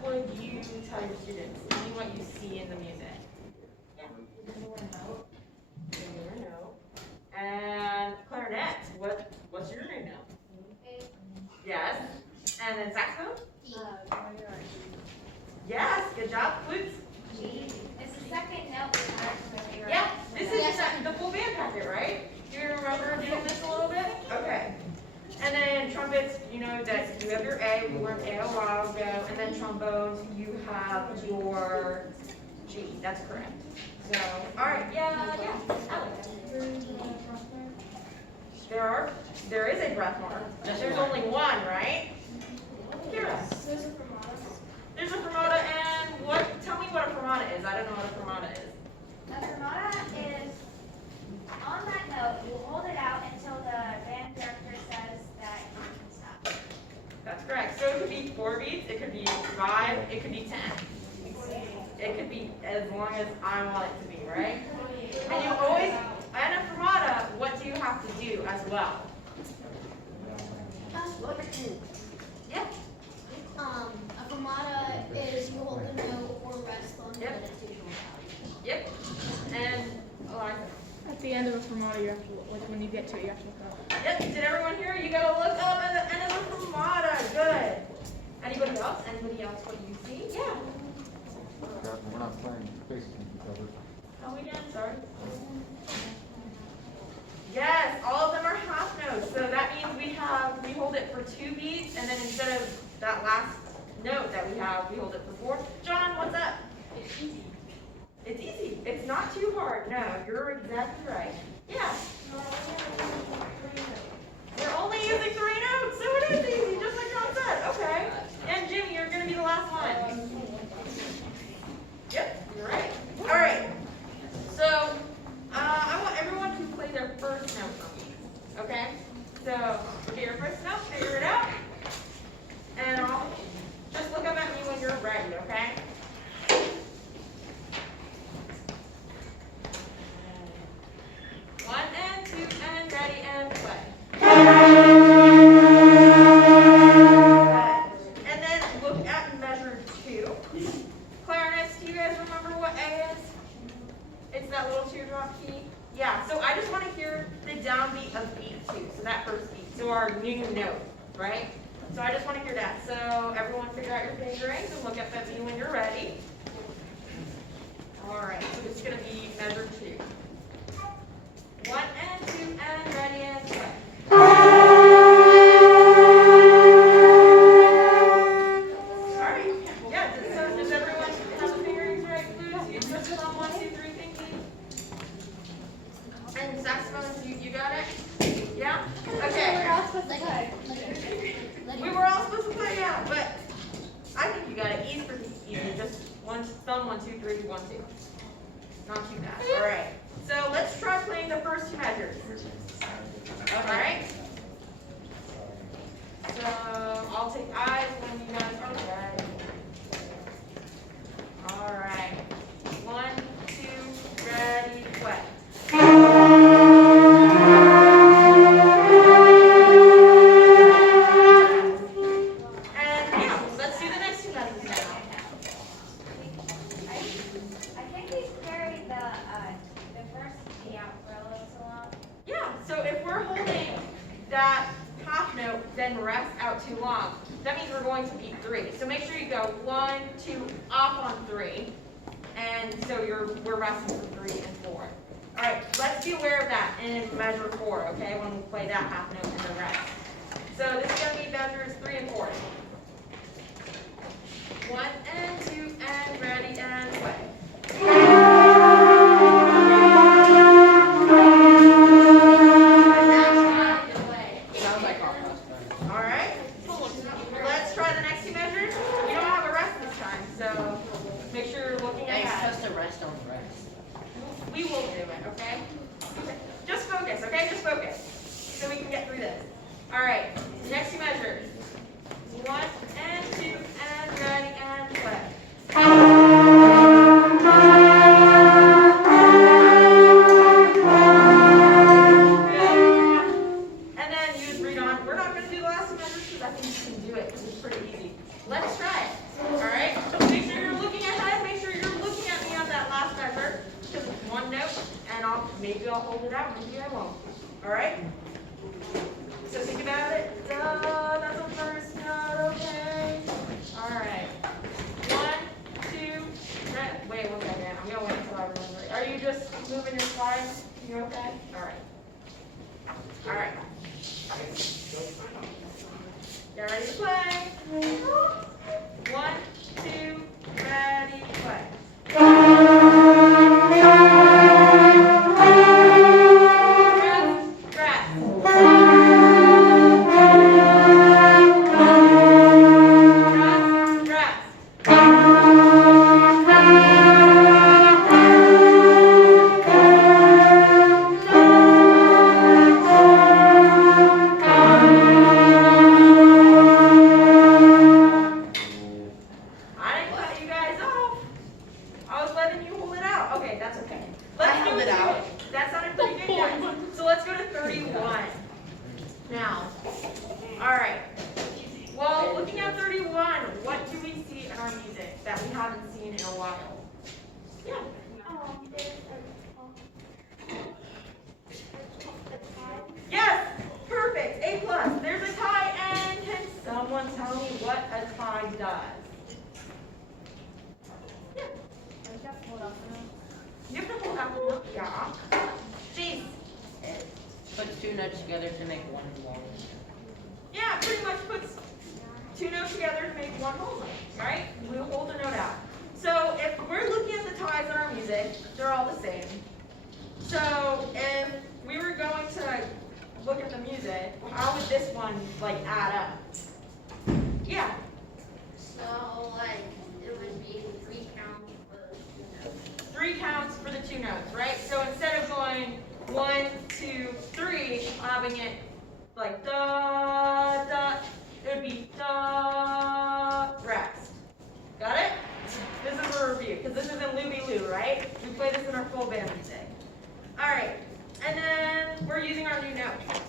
what would you tell your students? Tell me what you see in the music. Yeah. No. And clarinet, what's your name now? Yes. And then saxophone? Yes, good job. Flutes? It's the second note. Yeah, this is the full band packet, right? Do you remember doing this a little bit? Okay. And then trumpets, you know that you have your A, we learned A a while ago, and then trombones, you have your G. That's correct. So, all right, yeah, Alex. There is a breath mark. There's only one, right? Kira. There's a fermata, and tell me what a fermata is. I don't know what a fermata is. A fermata is, on that note, you hold it out until the band director says that you can stop. That's correct. So it could be 4 beats, it could be 5, it could be 10. It could be as long as I want it to be, right? And you always, and a fermata, what do you have to do as well? Yeah. A fermata is you hold the note or rest on the meditation. Yep. And Eliza. At the end of a fermata, you have to, like when you get to it, you have to look up. Yep. Did everyone hear? You gotta look up at the end of a fermata. Good. Anybody else? Anybody else? What do you see? Yeah. We're not playing space covered. Oh, we did. Sorry. Yes, all of them are half notes. So that means we hold it for 2 beats, and then instead of that last note that we have, we hold it for 4. John, what's up? It's easy. It's easy. It's not too hard. No, you're exactly right. Yeah. We're only using 3 notes, so it is easy, just like John said. Okay. And Jimmy, you're going to be the last one. Yep, you're right. All right. So I want everyone to play their first note for me. Okay? So get your first note, figure it out, and just look up at me when you're ready. Okay? One and 2 and ready and play. And then look at measure 2. Clarinets, do you guys remember what A is? It's that little teardrop key. Yeah, so I just want to hear the downbeat of beat 2, so that first beat, so our new note, right? So I just want to hear that. So everyone figure out your fingerings and look up at me when you're ready. All right, so this is going to be measure 2. 1 and 2 and ready and play. All right. Yeah, so does everyone have the fingerings right? Flutes, you just on 1, 2, 3 thinking. And saxophones, you got it? Yeah? Okay. We were all supposed to play, yeah, but I think you got it. Easy for easy. Just thumb 1, 2, 3, 1, 2. Not too bad. All right. So let's try playing the first 2 measures. All right. So I'll take eyes when you guys are ready. All right. 1, 2, ready, play. And yeah, let's do the next 2 measures now. I think we carried the first G out for a little so long. Yeah, so if we're holding that half note, then rest out too long, that means we're going to beat 3. So make sure you go 1, 2, off on 3, and so we're resting for 3 and 4. All right, let's be aware of that in measure 4, okay, when we play that half note in the rest. So this is going to be measures 3 and 4. 1 and 2 and ready and play. All right, let's try the next 2 measures. You don't have a rest this time, so make sure you're looking ahead. It's supposed to rest on the rest. We will do it, okay? Just focus, okay? Just focus, so we can get through this. All right, next 2 measures. 1 and 2 and ready and play. And then you just read on. We're not going to do the last 2 measures because I think you can do it because it's pretty easy. Let's try it. All right? maybe I'll hold it out, maybe I won't. All right? So think about it. Duh, that's the first note, okay? All right. 1, 2, wait 1 second. I'm gonna wait until I remember it. Are you just moving your slides? You okay? All right. All right. Get ready to play. 1, 2, ready, play. Puts two notes together to make one long. Yeah, pretty much puts two notes together to make one whole note, right? We'll hold a note out. So if we're looking at the ties in our music, they're all the same. So if we were going to look at the music, how would this one add up? Yeah. So, it would be 3 counts for 2 notes. 3 counts for the 2 notes, right? So instead of going 1, 2, 3, having it like da, da, it would be da, rest. Got it? This is a review, because this is in Looby Loo, right? We play this in our full band music. All right, and then we're using our new note.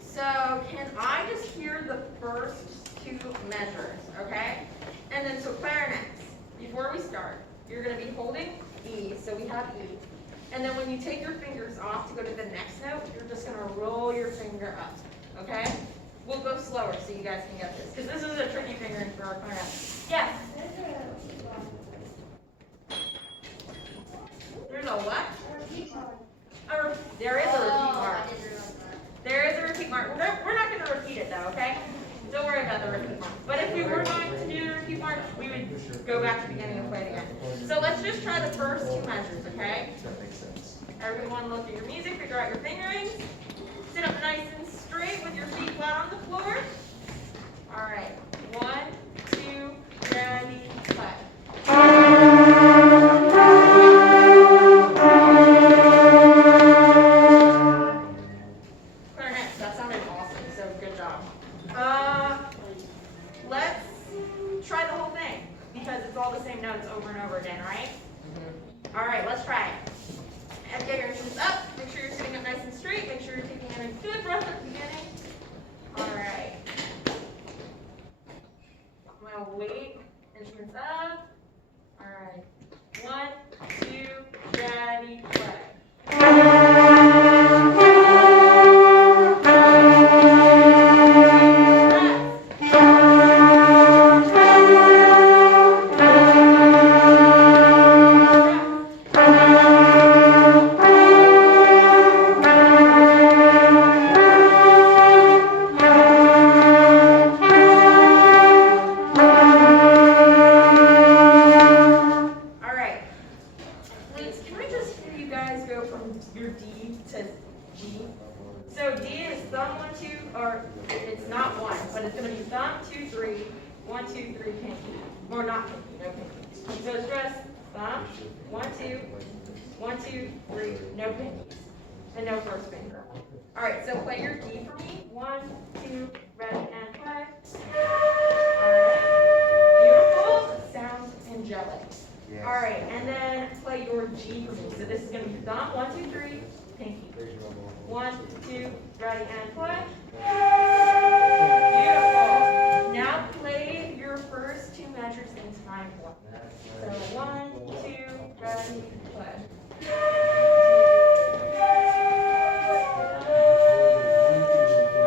So can I just hear the first 2 measures, okay? And then so clarinets, before we start, you're going to be holding E, so we have E. And then when you take your fingers off to go to the next note, you're just going to roll your finger up, okay? We'll go slower so you guys can get this, because this is a tricky fingering for our clarinet. Yes? There's a what? There is a repeat mark. There is a repeat mark. We're not going to repeat it though, okay? Don't worry about the repeat mark. But if we were going to do the repeat mark, we would go back to the beginning and play it again. So let's just try the first 2 measures, okay? That makes sense. Everyone look at your music, figure out your fingerings. Sit up nice and straight with your feet flat on the floor. All right. 1, 2, ready, play. Clarinets, that sounded awesome, so good job. Let's try the whole thing, because it's all the same notes over and over again, right? Mm-hmm. All right, let's try it. And get your instruments up. Make sure you're sitting up nice and straight. Make sure you're taking in a good breath at the beginning. All right. I'm gonna wait. Instruments up. All right. 1, 2, ready, play. So 1,